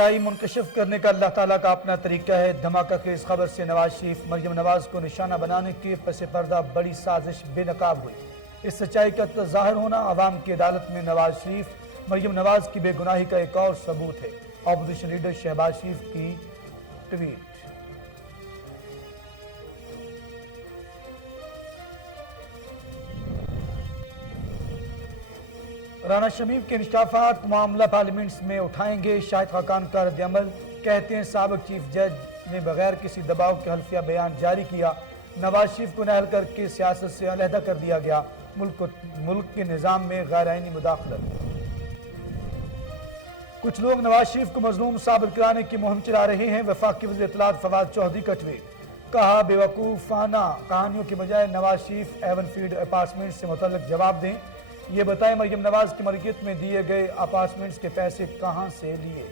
سچائی منکشف کرنے کا اللہ تعالیٰ کا اپنا طریقہ ہے۔ دھماکہ خیز خبر سے نواز شریف مریم نواز کو نشانہ بنانے کے پس پردہ بڑی سازش بے نقاب ہوئی۔ اس سچائی کا ظاہر ہونا عوام کی عدالت میں نواز شریف مریم نواز کی بے گناہی کا ایک اور ثبوت ہے۔ اپوزیشن لیڈر شہباز شریف کی ٹویٹ۔ رانا شمیم کے انکشافات معاملہ پارلیمنٹس میں اٹھائیں گے۔ شاہد خاقان کا رد عمل، کہتے ہیں سابق چیف جج نے بغیر کسی دباؤ کے حلفیہ بیان جاری کیا۔ نواز شریف کو نااہل کر کے سیاست سے علیحدہ کر دیا گیا۔ ملک کے نظام میں غیر آئینی مداخلت۔ کچھ لوگ نواز شریف کو مظلوم ثابت کرانے کی مہم چلا رہے ہیں۔ وفاقی وزیر اطلاعات فواد چودھری کا ٹویٹ، کہا بے وقوفانہ کہانیوں کے بجائے Nawaz Sharif even field apartment سے متعلق جواب دیں۔ یہ بتائیں مریم نواز کی ملکیت میں دیے گئے اپارٹمنٹس کے پیسے کہاں سے لیے۔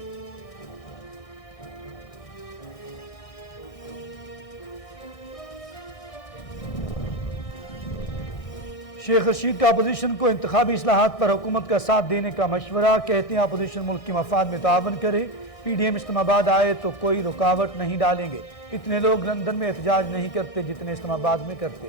شیخ رشید کا اپوزیشن کو انتخابی اصلاحات پر حکومت کا ساتھ دینے کا مشورہ، کہتے ہیں اپوزیشن ملک کے مفاد میں تعاون کرے۔ پی ڈی ایم اسلام آباد آئے تو کوئی رکاوٹ نہیں ڈالیں گے۔ اتنے لوگ لندن میں احتجاج نہیں کرتے جتنے اسلام آباد میں کرتے۔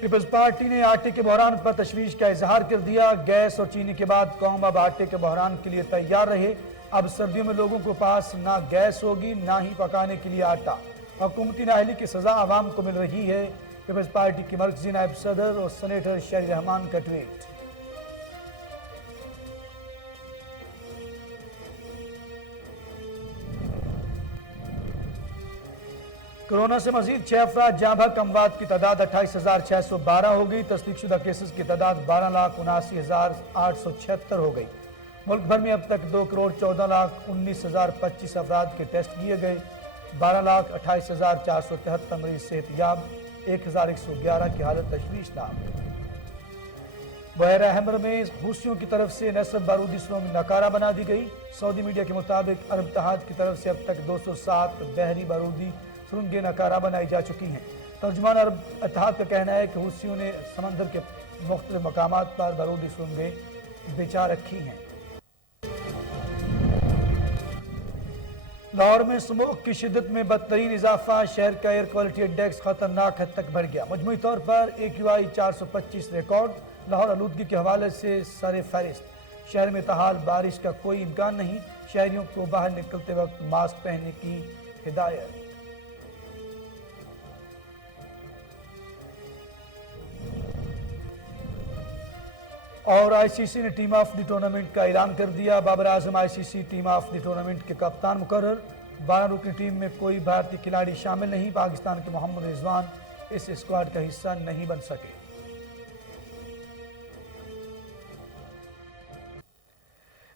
پیپلز پارٹی نے آٹے کے بحران پر تشویش کا اظہار کر دیا۔ گیس اور چینی کے بعد قوم اب آٹے کے بحران کے لیے تیار رہے۔ اب سردیوں میں لوگوں کو پاس نہ گیس ہوگی نہ ہی پکانے کے لیے آٹا۔ حکومتی نااہلی کی سزا عوام کو مل رہی ہے۔ پیپلز پارٹی کی مرکزی نائب صدر اور سینیٹر شہری رحمان کا ٹویٹ۔ کورونا سے مزید 6 افراد جاں بحق، اموات کی تعداد 28,612 ہو گئی۔ تصدیق شدہ کیسز کی تعداد 12,79,876 ہو گئی۔ ملک بھر میں اب تک 2,14,19,025 افراد کے ٹیسٹ کیے گئے۔ 12,28,473 مریض صحت یاب، 1,111 کی حالت تشویشناک۔ بحیرہ احمر میں حوثیوں کی طرف سے نصب بارودی سرنگ ناکارہ بنا دی گئی۔ سعودی میڈیا کے مطابق عرب اتحاد کی طرف سے اب تک 207 بحری بارودی سرنگیں ناکارہ بنائی جا چکی ہیں۔ ترجمان عرب اتحاد کا کہنا ہے کہ حوثیوں نے سمندر کے مختلف مقامات پر بارودی سرنگیں بچھا رکھی ہیں۔ لاہور میں سموک کی شدت میں بدترین اضافہ، شہر کا ایئر کوالٹی انڈیکس خطرناک حد تک بڑھ گیا۔ مجموعی طور پر AQI 425 ریکارڈ۔ لاہور آلودگی کے حوالے سے سر فہرست۔ شہر میں تاحال بارش کا کوئی امکان نہیں۔ شہریوں کو باہر نکلتے وقت ماسک پہننے کی ہدایت۔ اور ICC نے ٹیم آف دی ٹورنامنٹ کا اعلان کر دیا۔ Babar Azam ICC team of the tournament کے کپتان مقرر۔ 12 رکنی ٹیم میں کوئی بھارتی کھلاڑی شامل نہیں۔ پاکستان کے محمد رضوان اس اسکواڈ کا حصہ نہیں بن سکے۔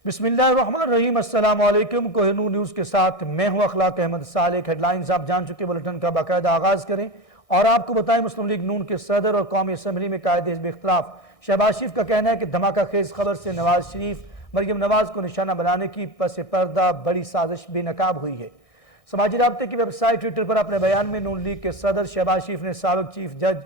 بسم اللہ الرحمن الرحیم، السلام علیکم۔ کوہ نور نیوز کے ساتھ میں ہوں اخلاق احمد صالح۔ ہیڈ لائنز آپ جان چکے، بلٹن کا باقاعدہ آغاز کریں اور آپ کو بتائیں مسلم لیگ نون کے صدر اور قومی اسمبلی میں قائد حزب اختلاف شہباز شریف کا کہنا ہے کہ دھماکہ خیز خبر سے نواز شریف مریم نواز کو نشانہ بنانے کی پس پردہ بڑی سازش بے نقاب ہوئی ہے۔ سماجی رابطے کی ویب سائٹ ٹویٹر پر اپنے بیان میں نون لیگ کے صدر شہباز شریف نے سابق چیف جج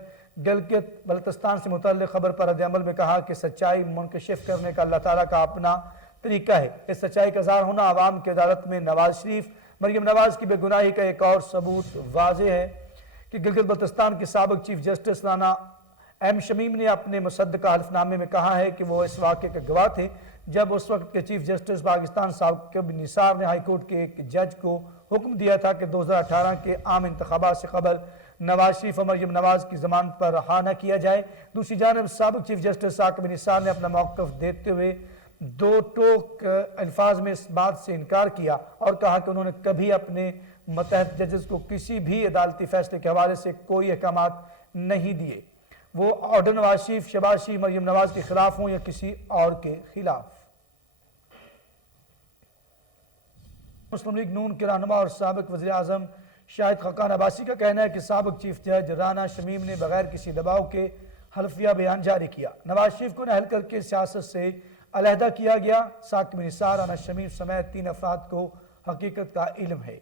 گلگت بلتستان سے متعلق خبر پر رد عمل میں کہا کہ سچائی منکشف کرنے کا اللہ تعالیٰ کا اپنا طریقہ ہے۔ اس سچائی کا ظاہر ہونا عوام کی عدالت میں نواز شریف مریم نواز کی بے گناہی کا ایک اور ثبوت واضح ہے کہ گلگت بلتستان کے سابق chief justice Rana M Shamim نے اپنے مصدقہ حلف نامے میں کہا ہے کہ وہ اس واقعے کے گواہ تھے جب اس وقت کے چیف جسٹس پاکستان ثاقب نثار نے ہائی کورٹ کے ایک جج کو حکم دیا تھا کہ 2018 کے عام انتخابات سے قبل نواز شریف اور مریم نواز کی ضمانت پر رہا نہ کیا جائے۔ دوسری جانب سابق چیف جسٹس ثاقب نثار نے اپنا موقف دیتے ہوئے دو ٹوک الفاظ میں اس بات سے انکار کیا اور کہا کہ انہوں نے کبھی اپنے متحد ججز کو کسی بھی عدالتی فیصلے کے حوالے سے کوئی احکامات نہیں دیے، وہ آرڈر نواز شریف، شہباز شریف، مریم نواز کے خلاف ہوں یا کسی اور کے خلاف۔ مسلم لیگ نون کے رہنما اور سابق وزیر اعظم شاہد خاقان عباسی کا کہنا ہے کہ سابق چیف جج رانا شمیم نے بغیر کسی دباؤ کے حلفیہ بیان جاری کیا۔ نواز شریف کو نااہل کر کے سیاست سے علیحدہ کیا گیا۔ ثاقب نثار، رانا شمیم سمیت 3 افراد کو حقیقت کا علم ہے۔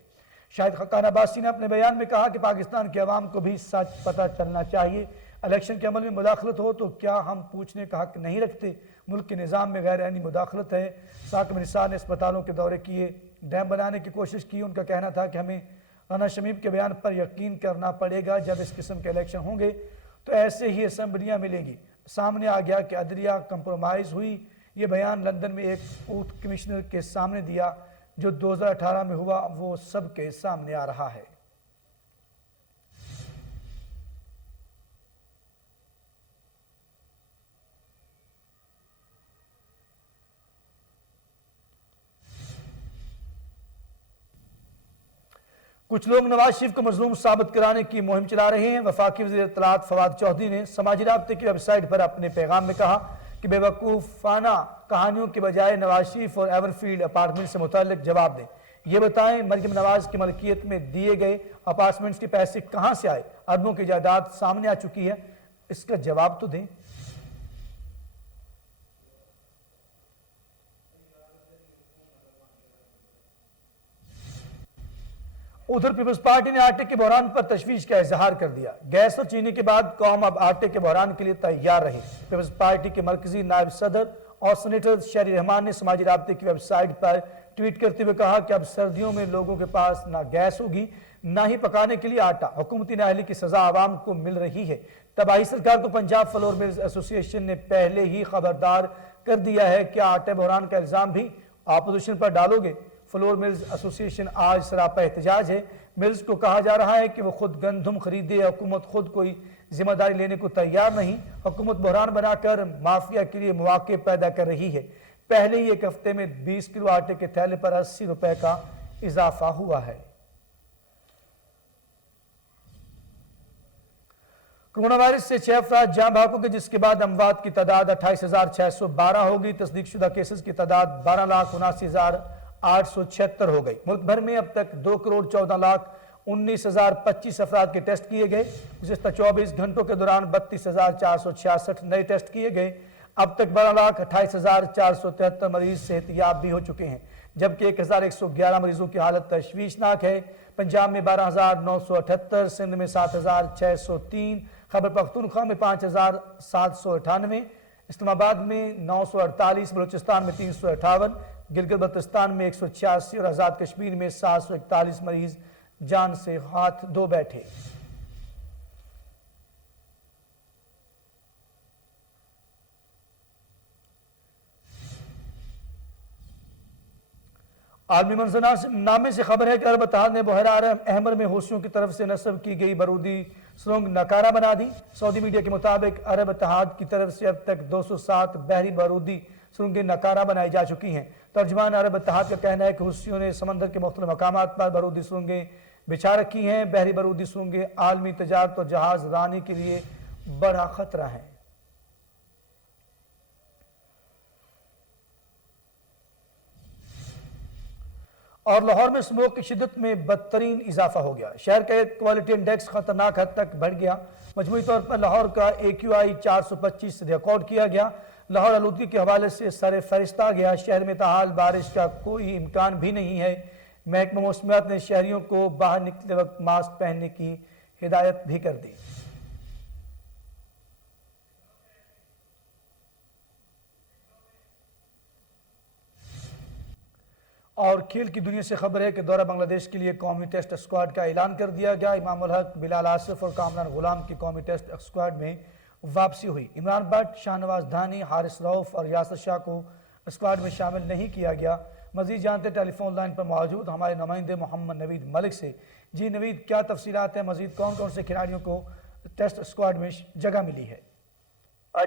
شاہد خاقان عباسی نے اپنے بیان میں کہا کہ پاکستان کے عوام کو بھی سچ پتہ چلنا چاہیے۔ الیکشن کے عمل میں مداخلت ہو تو کیا ہم پوچھنے کا حق نہیں رکھتے؟ ملک کے نظام میں غیر آئینی مداخلت ہے۔ ثاقب نثار نے اسپتالوں کے دورے کیے، ڈیم بنانے کی کوشش کی۔ ان کا کہنا تھا کہ ہمیں رانا شمیم کے بیان پر یقین کرنا پڑے گا، جب اس قسم کے الیکشن ہوں گے تو ایسے ہی اسمبلیاں ملیں گی۔ سامنے آ گیا کہ عدلیہ کمپرومائز ہوئی۔ یہ بیان لندن میں ایک اوتھ کمشنر کے سامنے دیا، جو 2018 میں ہوا، وہ سب کے سامنے آ رہا ہے۔ کچھ لوگ نواز شریف کو مظلوم ثابت کرانے کی مہم چلا رہے ہیں۔ وفاقی وزیر اطلاعات فواد چودھری نے سماجی رابطے کی ویب سائٹ پر اپنے پیغام میں کہا کہ بے وقوفانہ کہانیوں کے بجائے نواز شریف اور ایور فیلڈ اپارٹمنٹ سے متعلق جواب دیں۔ یہ بتائیں مریم نواز کی ملکیت میں دیے گئے اپارٹمنٹس کے پیسے کہاں سے آئے؟ اربوں کی جائیداد سامنے آ چکی ہے، اس کا جواب تو دیں۔ ادھر پیپلز پارٹی نے آٹے کے بحران پر تشویش کا اظہار کر دیا۔ گیس اور چینی کے بعد قوم اب آٹے کے بحران کے لیے تیار رہی۔ پیپلز پارٹی کے مرکزی نائب صدر اور سینیٹر شہری رحمان نے سماجی رابطے کی ویب سائٹ پر ٹویٹ کرتے ہوئے کہا کہ اب سردیوں میں لوگوں کے پاس نہ گیس ہوگی نہ ہی پکانے کے لیے آٹا۔ حکومتی نااہلی کی سزا عوام کو مل رہی ہے۔ تباہی سرکار کو پنجاب فلور ملز ایسوسی ایشن نے پہلے ہی خبردار کر دیا ہے کہ آٹے بحران کا الزام بھی اپوزیشن پر ڈالو گے۔ فلور ملز ایسوسی ایشن آج سراپا احتجاج ہے۔ ملز کو کہا جا رہا ہے کہ وہ خود گندم خریدے، حکومت خود کوئی ذمہ داری لینے کو تیار نہیں۔ حکومت بحران بنا کر مافیا کے لیے مواقع پیدا کر رہی ہے۔ پہلے ہی ایک ہفتے میں 20 کلو آٹے کے تھیلے پر 80 روپے کا اضافہ ہوا ہے۔ کرونا وائرس سے 6 افراد جاں بحق ہو گئے، جس کے بعد اموات کی تعداد 28,612 ہو گئی۔ تصدیق شدہ کیسز کی تعداد 12,79,876 ہو گئی۔ ملک بھر میں اب تک 2,14,19,025 افراد کے ٹیسٹ کیے گئے۔ گزشتہ 24 گھنٹوں کے دوران 32,466 نئے ٹیسٹ کیے گئے۔ اب تک 12,28,473 مریض صحت یاب بھی ہو چکے ہیں، جبکہ 1,111 مریضوں کی حالت تشویشناک ہے۔ پنجاب میں 12,978، سندھ میں 7,603، خیبر پختونخوا میں 5,798، اسلام آباد میں 948، بلوچستان میں 358، گلگت بلتستان میں 186 اور آزاد کشمیر میں 741 مریض جان سے ہاتھ دھو بیٹھے۔ عالمی منظرنامے سے خبر ہے کہ عرب اتحاد نے بحیرہ احمر میں حوثیوں کی طرف سے نصب کی گئی بارودی سرنگ ناکارہ بنا دی۔ سعودی میڈیا کے مطابق عرب اتحاد کی طرف سے اب تک 207 بحری بارودی سرنگیں ناکارہ بنائی جا چکی ہیں۔ ترجمان عرب اتحاد کا کہنا ہے کہ حوثیوں نے سمندر کے مختلف مقامات پر بارودی سرنگیں بچھا رکھی ہیں۔ بحری بارودی سرنگیں عالمی تجارت اور جہاز رانی کے لیے بڑا خطرہ ہیں۔ اور لاہور میں اسموگ کی شدت میں بدترین اضافہ ہو گیا۔ شہر کا ایئر کوالٹی انڈیکس خطرناک حد تک بڑھ گیا۔ مجموعی طور پر لاہور کا AQI 425 ریکارڈ کیا گیا۔ لاہور آلودگی کے حوالے سے سر فہرست آ گیا۔ شہر میں تاحال بارش کا کوئی امکان بھی نہیں ہے۔ محکمہ موسمیات نے شہریوں کو باہر نکلتے وقت ماسک پہننے کی ہدایت بھی کر دی۔ اور کھیل کی دنیا سے خبر ہے کہ دورہ بنگلہ دیش کے لیے قومی ٹیسٹ اسکواڈ کا اعلان کر دیا گیا۔ امام الحق، بلال آصف اور کامران غلام کی قومی ٹیسٹ اسکواڈ میں واپسی ہوئی۔ عمران بٹ، شاہنواز دھانی، حارث رؤف اور یاسر شاہ کو اسکواڈ میں شامل نہیں کیا گیا۔ مزید جانتے ٹیلی فون لائن پر موجود ہمارے نمائندے محمد نوید ملک سے۔ جی نوید، کیا تفصیلات ہیں؟ مزید کون کون سے کھلاڑیوں کو ٹیسٹ اسکواڈ میں جگہ ملی ہے؟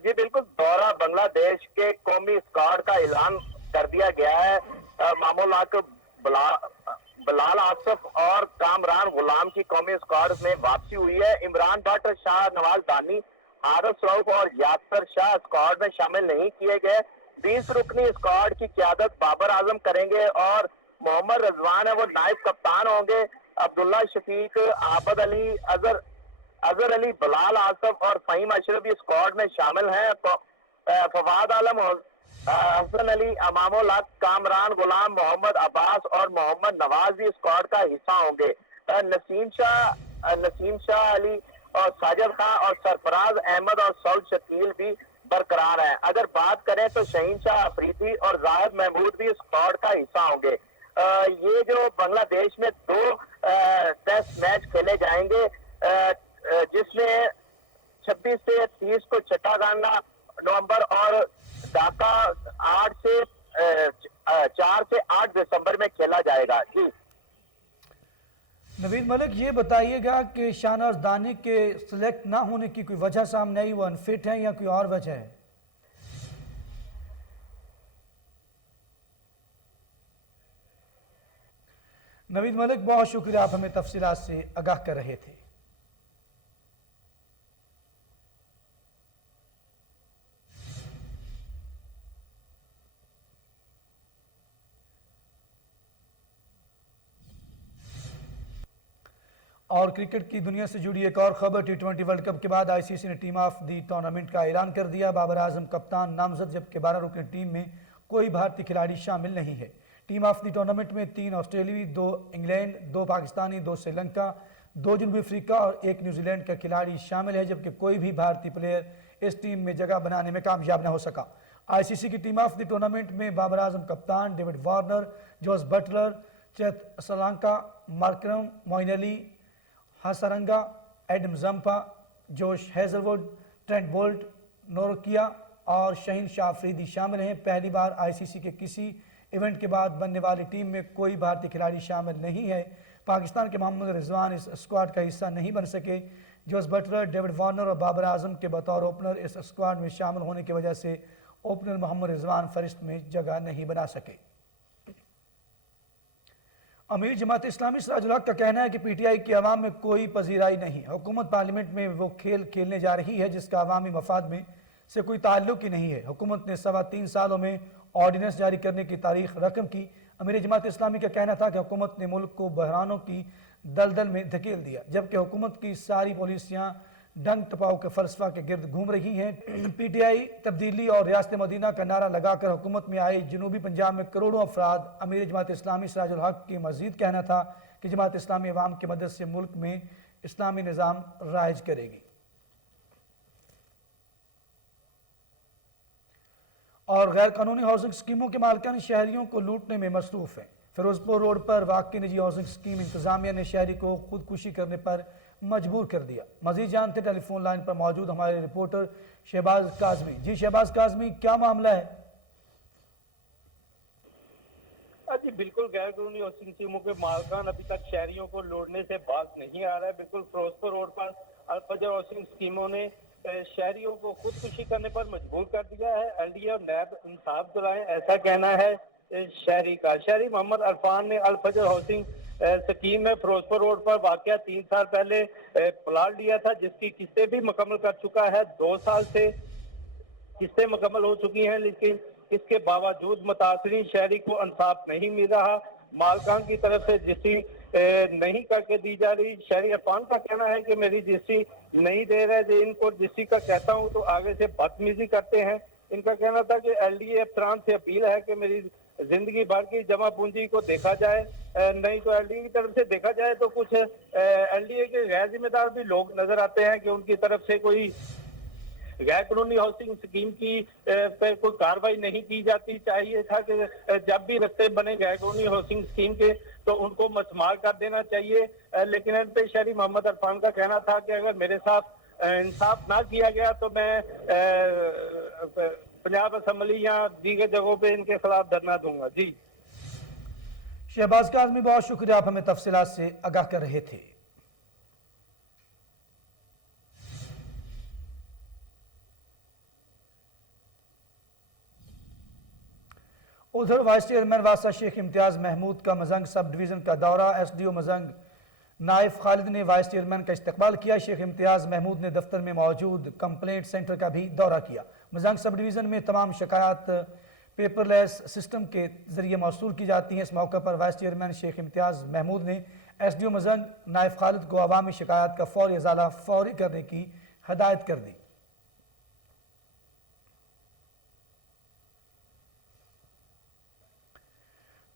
جی بالکل، دورہ بنگلہ دیش کے قومی اسکواڈ کا اعلان کر دیا گیا ہے۔ معمول حق، بلال آصف اور کامران غلام کی قومی اسکواڈ میں واپسی ہوئی ہے۔ عمران بٹ، شاہ نواز دانی، حارث رؤف اور یاسر شاہ اسکواڈ میں شامل نہیں کیے گئے۔ 20 رکنی اسکواڈ کی قیادت بابر اعظم کریں گے اور محمد رضوان ہے وہ نائب کپتان ہوں گے۔ عبداللہ شفیق، عابد علی، اظہر علی، بلال آصف اور فہیم اشرف اسکواڈ میں شامل ہیں۔ فواد عالم، حسن علی، امام الحق، کامران غلام، محمد عباس اور محمد نواز بھی اسکواڈ کا حصہ ہوں گے۔ نسیم شاہ علی، اور ساجد خان اور سرفراز احمد اور سعود شکیل بھی برقرار ہیں. اگر بات کریں تو شہین شاہ افریدی اور زاہد محمود بھی اسکواڈ کا حصہ ہوں گے. یہ جو بنگلہ دیش میں 2 ٹیسٹ میچ کھیلے جائیں گے جس میں 26 سے 30 کو چٹاگانگا نومبر اور ڈھاکہ 4 سے 8 دسمبر میں کھیلا جائے گا. جی نوید ملک، یہ بتائیے گا کہ شاہنواز دانی کے سلیکٹ نہ ہونے کی کوئی وجہ سامنے آئی، وہ انفٹ ہیں یا کوئی اور وجہ ہے؟ نوید ملک، بہت شکریہ، آپ ہمیں تفصیلات سے آگاہ کر رہے تھے. اور کرکٹ کی دنیا سے جڑی ایک اور خبر، T20 ورلڈ کپ کے بعد آئی سی سی نے ٹیم آف دی ٹورنامنٹ کا اعلان کر دیا. بابر اعظم کپتان نامزد، جبکہ 12 رکن ٹیم میں کوئی بھارتی کھلاڑی شامل نہیں ہے. ٹیم آف دی ٹورنامنٹ میں 3 آسٹریلوی، 2 انگلینڈ، 2 پاکستانی، 2 سری لنکا، 2 جنوبی افریقہ اور 1 نیوزی لینڈ کا کھلاڑی شامل ہے، جبکہ کوئی بھی بھارتی پلیئر اس ٹیم میں جگہ بنانے میں کامیاب نہ ہو سکا. آئی سی سی کی ٹیم آف دی ٹورنامنٹ میں بابر اعظم کپتان، ڈیوڈ وارنر، جوس بٹلر، چیت سلانکا، مارکرم، موین علی، ہاسارنگا، ایڈم زمپا، جوش ہیزلوڈ، ٹرینٹ بولٹ، نورکیا اور شہین شاہ افریدی شامل ہیں. پہلی بار آئی سی سی کے کسی ایونٹ کے بعد بننے والی ٹیم میں کوئی بھارتی کھلاڑی شامل نہیں ہے. پاکستان کے محمد رضوان اس اسکواڈ کا حصہ نہیں بن سکے. جوس بٹلر، ڈیوڈ وارنر اور بابر اعظم کے بطور اوپنر اس اسکواڈ میں شامل ہونے کی وجہ سے اوپنر محمد رضوان فہرست میں جگہ نہیں بنا سکے. امیر جماعت اسلامی سراج الحق کا کہنا ہے کہ پی ٹی آئی کی عوام میں کوئی پذیرائی نہیں. حکومت پارلیمنٹ میں وہ کھیل کھیلنے جا رہی ہے جس کا عوامی مفاد میں سے کوئی تعلق ہی نہیں ہے. حکومت نے 3.25 سالوں میں آرڈیننس جاری کرنے کی تاریخ رقم کی. امیر جماعت اسلامی کا کہنا تھا کہ حکومت نے ملک کو بحرانوں کی دلدل میں دھکیل دیا، جبکہ حکومت کی ساری پالیسیاں ڈنگ ٹپاؤ کے فلسفہ کے گرد گھوم رہی ہیں. پی ٹی آئی تبدیلی اور ریاست مدینہ کا نعرہ لگا کر حکومت میں آئے جنوبی پنجاب میں کروڑوں افراد. امیر جماعت اسلامی سراج الحق کی مزید کہنا تھا کہ جماعت اسلامی عوام کی مدد سے ملک میں اسلامی نظام رائج کرے گی. اور غیر قانونی ہاؤسنگ اسکیموں کے مالکان شہریوں کو لوٹنے میں مصروف ہیں. فیروزپور روڈ پر واقع نجی ہاؤسنگ اسکیم انتظامیہ نے شہری کو خودکشی کرنے پر مجبور کر دیا. مزید جانتے ٹیلی فون لائن پر موجود ہمارے رپورٹر شہباز کاظمی. جی شہباز کاظمی، کیا معاملہ ہے؟ جی بالکل، غیر قانونی ہاؤسنگ اسکیموں کے مالکان ابھی تک شہریوں کو لوٹنے سے باز نہیں آ رہا ہے. بالکل فیروزپور روڈ پر الفجر ہاؤسنگ اسکیموں نے شہریوں کو خودکشی کرنے پر مجبور کر دیا ہے. ایل ڈی اے اور نیب انصاف دلائیں، ایسا کہنا ہے شہری کا. شہری محمد عرفان نے الفجر ہاؤسنگ اسکیم میں فیروزپور روڈ پر واقع 3 سال پہلے پلاٹ لیا تھا، جس کی قسطیں بھی مکمل کر چکا ہے. 2 سال سے قسطیں مکمل ہو چکی ہیں، لیکن اس کے باوجود متاثرین شہری کو انصاف نہیں مل رہا. مالکان کی طرف سے رجسٹری نہیں کر کے دی جا رہی. شہری عرفان کا کہنا ہے کہ میری رجسٹری نہیں دے رہے، ان کو رجسٹری کا کہتا ہوں تو آگے سے بدتمیزی کرتے ہیں. ان کا کہنا تھا کہ ایل ڈی اے افسران سے اپیل ہے کہ میری زندگی بھر کی جمع پونجی کو دیکھا جائے، نہیں تو ایل ڈی اے کی طرف سے دیکھا جائے تو کچھ ایل ڈی اے کے غیر ذمہ دار بھی لوگ نظر آتے ہیں کہ ان کی طرف سے کوئی غیر قانونی ہاؤسنگ اسکیم کی پہ کوئی کاروائی نہیں کی جاتی. چاہیے تھا کہ جب بھی رستے بنے غیر قانونی ہاؤسنگ اسکیم کے تو ان کو مسمار کر دینا چاہیے. لیکن ان پہ شہری محمد عرفان کا کہنا تھا کہ اگر میرے ساتھ انصاف نہ کیا گیا تو میں پنجاب اسمبلی یا دیگر جگہوں پہ ان کے خلاف دھرنا دوں گا. جی شہباز کاظمی، بہت شکریہ، آپ ہمیں تفصیلات سے آگاہ کر رہے تھے. ادھر وائس چیئرمین واسطہ شیخ امتیاز محمود کا مزنگ سب ڈویژن کا دورہ. S D O Mozang Naif Khalid نے وائس چیئرمین کا استقبال کیا. شیخ امتیاز محمود نے دفتر میں موجود کمپلینٹ سینٹر کا بھی دورہ کیا. مزنگ سب ڈویژن میں تمام شکایات پیپر لیس سسٹم کے ذریعے موصول کی جاتی ہیں. اس موقع پر وائس چیئرمین شیخ امتیاز محمود نے S D O Mozang Naif Khalid کو عوامی شکایات کا فوری ازالہ فوری کرنے کی ہدایت کر دی.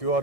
QR